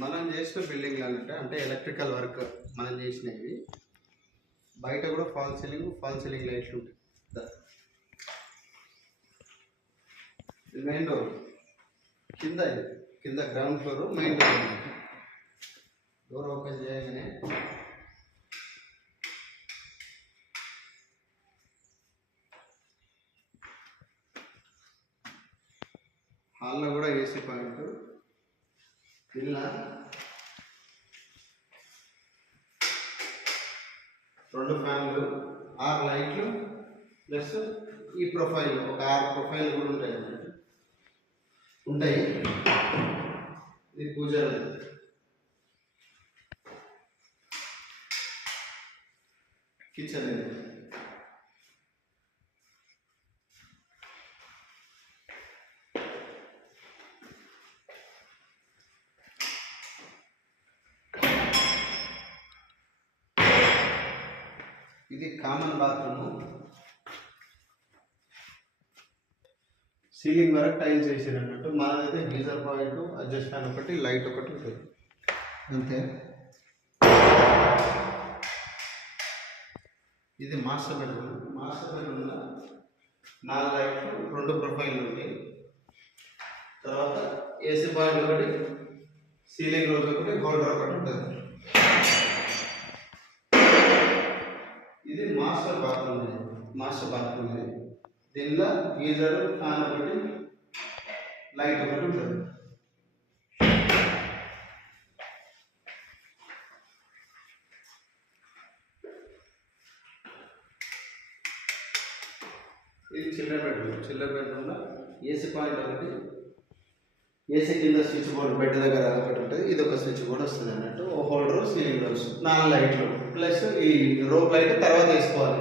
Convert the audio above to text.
మనం చేసిన బిల్డింగ్లు అంటే ఎలక్ట్రికల్ వర్క్ మనం చేసినవి బయట కూడా ఫాల్ సీలింగ్ లైట్లు ఉంటాయి. మెయిన్ డోర్ కింద ground floor main door open చేయగానే హాల్లో కూడా ఏసీ పాయింట్, ఇలా 2 ఫ్యాన్లు, 6 లైట్లు ప్లస్ ఈ ప్రొఫైల్ ఒక 6 ప్రొఫైల్ కూడా ఉంటాయి. ఇది పూజ కిచెన్. ఇది కామన్ బాత్రూమ్. సీలింగ్ వరకు టైల్స్ వేసారు అన్నట్టు. మనదైతే గీజర్ పాయింట్, అడ్జస్ట్ ఫ్యాన్ ఒకటి, లైట్ ఒకటి ఉంటుంది అంతే. ఇది మాస్టర్ బెడ్రూమ్. మాస్టర్ బెడ్రూమ్లో 4 లైట్లు, 2 ప్రొఫైల్లు ఉంటాయి. తర్వాత ఏసీ పాయింట్ ఒకటి, సీలింగ్ రోజు ఒకటి, హోల్డర్ ఒకటి ఉంటుంది. ఇది మాస్టర్ బాత్రూమ్. దీనిలో గీజర్, ఫ్యాన్ ఒకటి, లైట్ ఒకటి ఉంటుంది. ఇది చిల్లర్ బెడ్రూమ్లో ఏసీ పాయింట్ ఒకటి, ఏసీ కింద స్విచ్ బోర్డు బెడ్ దగ్గర ఒకటి ఉంటుంది. ఇది ఒక స్విచ్ బోర్డు వస్తుంది అన్నట్టు. ఓ హోల్డర్, సీలింగ్ డోర్స్, 4 లైట్లు ప్లస్ ఈ రోప్ లైట్ తర్వాత వేసుకోవాలి.